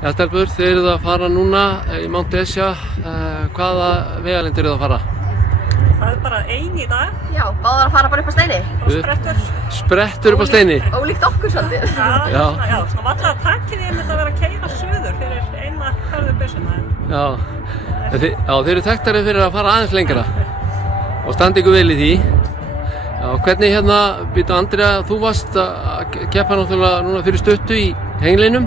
Já, stelpur, þið eruð að fara núna í Mount Esja. Hvaða vegalengd eruð að fara? Það bara ein í dag. Já, báðar að fara bara upp á steini. Bara sprettur. Sprettur upp á steini? Ólíkt okkur svolítið. Já, svona valla takkið ég myndi að vera að keyra suður fyrir eina ferðubyssuna. Já, þeir eru þekktari fyrir að fara aðeins lengra og standa ykkur vel í því. Já, hvernig býtu Andrea, þú varst að keppa náttúrulega núna fyrir stuttu í henglinum?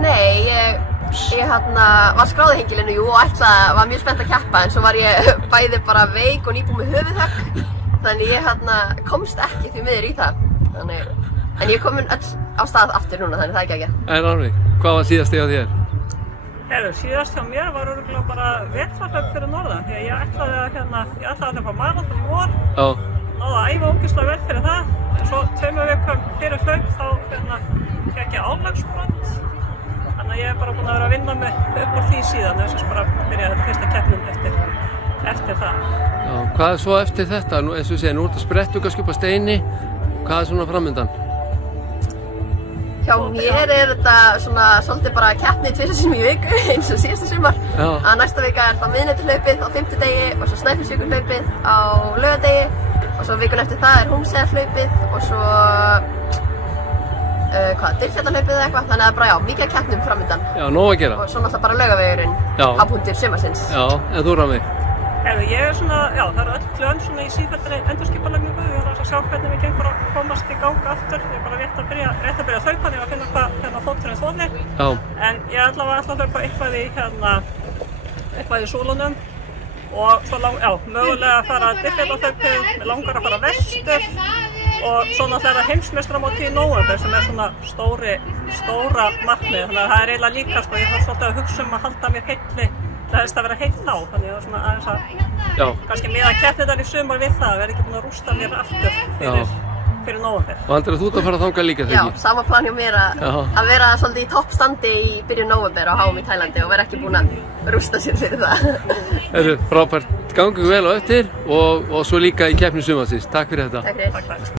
Nei, ég var skráð í hengilinu, jú, og var mjög spennt að keppa, en svo var ég bæði bara veik og nýbúin með höfuðhögg, þannig ég komst ekki því miður í það. En ég er komin öll á stað aftur núna, þannig það er ekki. En Árni, hvað var síðast hjá þér? Síðast hjá mér var örugglega bara vetrarhlaup fyrir norðan, því að ég ætlaði að fá maraþon í vor. Já. Náði að æfa ógeðslega vel fyrir það, en svo 2 vikum fyrir hlaup þá fékk ég álagsbrot. Þannig að ég er bara búin að vera að vinna mig upp á því síðan, þess að bara byrja þetta fyrsta keppnin eftir það. Já, hvað er svo eftir þetta? Eins og ég segi, nú ertu að spretta kannski upp á steini, hvað er svona framöndan? Hjá mér er þetta svona svolítið bara keppni 2 sinnum í viku, eins og síðasta sumar. Að næsta vika er það miðnæturhlaupið á 5. og svo Snæfellsjökulhlaupið á laugardegi og svo vikun eftir það er Hólmsheiðarhlaupið og svo Dyrfjallahlaupið eða eitthvað, þannig að bara mikið keppnum framöndan. Já, nóg að gera. Og svo náttúrulega bara Laugavegurinn, hápunktur sumarsins. Já, en þú Rami? Ég er svona, það eru öll klön svona í sífelldri endurskipulagningu, ég þarf að sjá hvernig við gengur að komast í gang aftur. Ég er bara rétt að byrja að hlaupa, ég var að finna hvað fóturinn þolir. Já. En ég ætla að hlaupa eitthvað í Súlunum og svo mögulega að fara Dyrfjallahlaupið, mig langar að fara vestur og svo náttúrulega heimsmeistaramótið í nóvember sem er svona stóra markmið, þannig að það er eiginlega líka ég þarf svolítið að hugsa að halda mér heilli. Það hefst að vera heitt þá, þannig að það er svona aðeins að kannski miða keppnirnar í sumar við það, verði ekki búin að rústa mér aftur fyrir nóvember. Og Andrea, þú ert að fara þangað líka þegar ekki? Já, sama plan hjá mér að vera svolítið í toppstandi í byrjun nóvember á HM í Tælandi og vera ekki búin að rústa sér fyrir það. Frábært, gangi vel á eftir og svo líka í keppni sumarsins. Takk fyrir þetta. Takk fyrir.